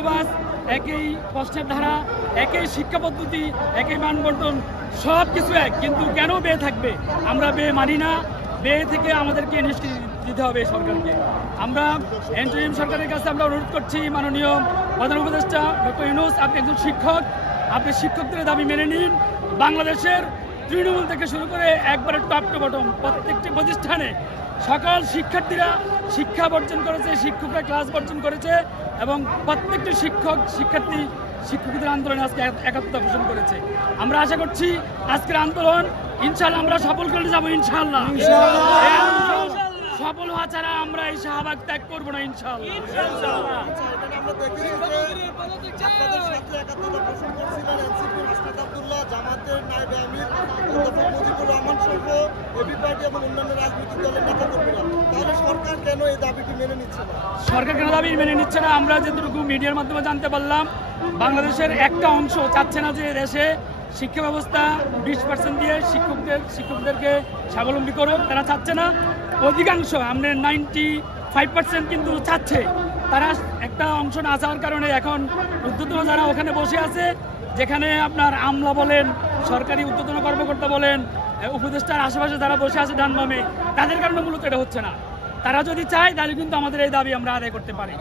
Syllabus, একই প্রশ্নের ধারা, একই শিক্ষা পদ্ধতি, একই মানবন্টন, সব কিছু এক, কিন্তু কেন বে থাকবে? আমরা বে মানি না। বে থেকে আমাদেরকে নিষ্কৃতি দিতে হবে সরকারকে। আমরা এন্টারিম সরকারের কাছে আমরা অনুরোধ করছি, মাননীয় প্রধান উপদেষ্টা ডক্টর ইউনূস, আপনি একজন শিক্ষক, আপনি শিক্ষকদের দাবি মেনে নিন। বাংলাদেশের তৃণমূল থেকে শুরু করে একবারে টপ টু বটম প্রত্যেকটি প্রতিষ্ঠানে সকল শিক্ষার্থীরা শিক্ষা বর্জন করেছে, শিক্ষকরা ক্লাস বর্জন করেছে এবং প্রত্যেকটি শিক্ষকদের আন্দোলনে আজকে একাত্মতা পোষণ করেছে। আমরা আশা করছি আজকের আন্দোলন ইনশাআল্লাহ আমরা সফল করে যাব। ইনশাআল্লাহ সফল হওয়া ছাড়া আমরা এই শাহবাগ ত্যাগ করবো না। ইনশাআল্লাহ জামাতের নায়েবে আমির মুজিবুর রহমান সহ এবি পার্টি এবং অন্যান্য রাজনৈতিক দলের নেতা কর্মীরা, তাহলে সরকার কেন এই দাবিটি মেনে নিচ্ছে না? সরকার কেন দাবি মেনে নিচ্ছে না? আমরা যেটুকু মিডিয়ার মাধ্যমে জানতে পারলাম, বাংলাদেশের একটা অংশ চাচ্ছে না যে দেশে শিক্ষা ব্যবস্থা 20% দিয়ে শিক্ষকদেরকে স্বাবলম্বী করুক। তারা চাচ্ছে না। অধিকাংশ আমাদের 95% কিন্তু চাচ্ছে। তারা একটা অংশ না চাওয়ার কারণে এখন ঊর্ধ্বতন যারা ওখানে বসে আছে, যেখানে আপনার আমলা বলেন, সরকারি ঊর্ধ্বতন কর্মকর্তা বলেন, উপদেষ্টার আশেপাশে যারা বসে আছে ডান বামে, তাদের কারণে মূলত এটা হচ্ছে না। তারা যদি চায় তাহলে কিন্তু আমাদের এই দাবি আমরা আদায় করতে পারি।